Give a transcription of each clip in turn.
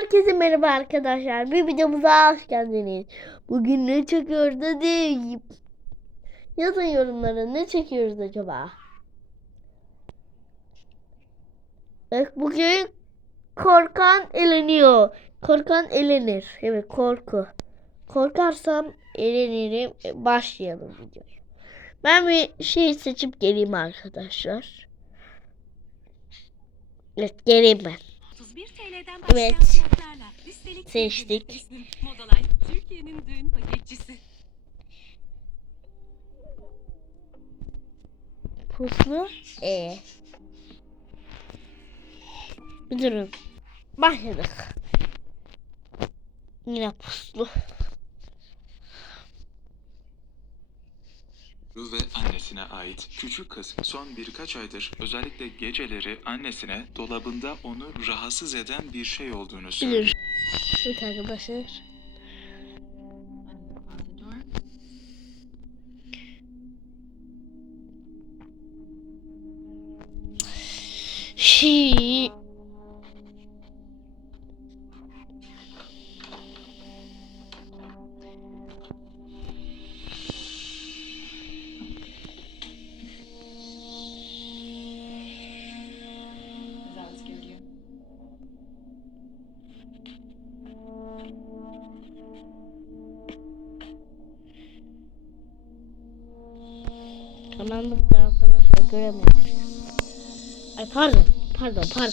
Herkese merhaba arkadaşlar. Bir videomuza hoş geldiniz. Bugün ne çekiyoruz hadi. Yazın yorumlara ne çekiyoruz acaba? Evet bugün korkan eleniyor. Korkan elenir. Evet korku. Korkarsam elenirim. E, Başlayalım videoya. Ben bir şey seçip geleyim arkadaşlar. Evet geleyim ben. 31 TL'den başlayan Evet. fiyatlarla üstelik Seçtik. Modalay Türkiye'nin düğün paketçisi. Puslu E. Bir durun. Başladık. Yine puslu. Ve annesine ait küçük kız son birkaç aydır özellikle geceleri annesine dolabında onu rahatsız eden bir şey olduğunu söylüyor. Evet arkadaşlar. Şii. Karanlıkta arkadaşlar göremiyoruz. Ay pardon, pardon, pardon.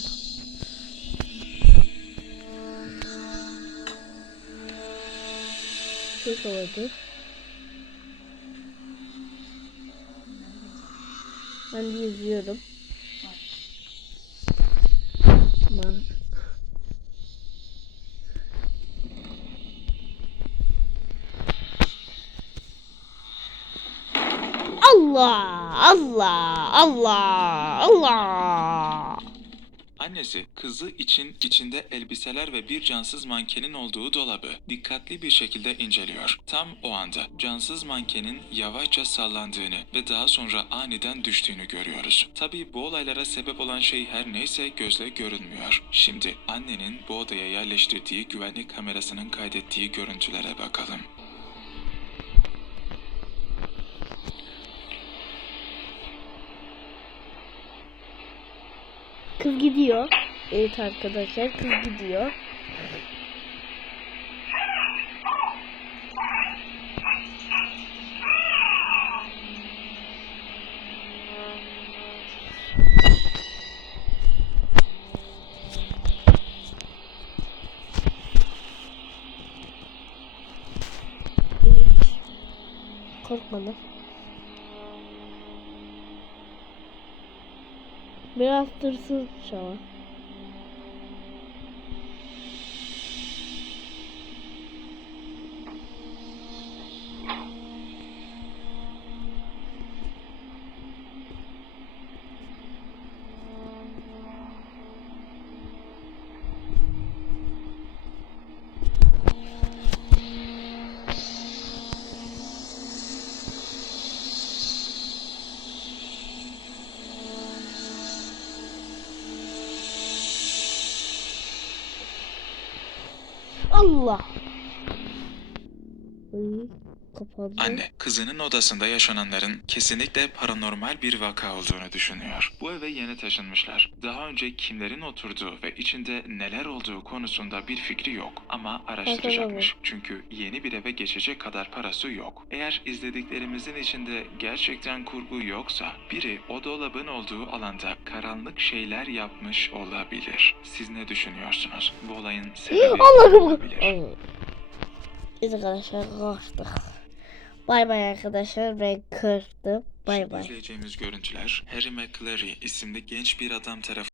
Şu oldu. Ben de izliyorum. Tamam. Allah, Allah, Allah, Allah. Annesi kızı için içinde elbiseler ve bir cansız mankenin olduğu dolabı dikkatli bir şekilde inceliyor. Tam o anda cansız mankenin yavaşça sallandığını ve daha sonra aniden düştüğünü görüyoruz. Tabii bu olaylara sebep olan şey her neyse gözle görünmüyor. Şimdi annenin bu odaya yerleştirdiği güvenlik kamerasının kaydettiği görüntülere bakalım. Kız gidiyor. Evet arkadaşlar kız gidiyor. Korkmadım. Biraz tırsız şu Allah. Ay, kapandı. Anne, kızının odasında yaşananların kesinlikle paranormal bir vaka olduğunu düşünüyor. Bu eve yeni taşınmışlar. Daha önce kimlerin oturduğu ve içinde neler olduğu konusunda bir fikri yok. Ama araştıracakmış. Çünkü yeni bir eve geçecek kadar parası yok. Eğer izlediklerimizin içinde gerçekten kurgu yoksa biri o dolabın olduğu alanda karanlık şeyler yapmış olabilir. Siz ne düşünüyorsunuz? Bu olayın sebebi olabilir? Evet arkadaşlar korktuk. Bay bay arkadaşlar ben kırdım. Bay bay. izleyeceğimiz görüntüler Harry McClary isimli genç bir adam tarafından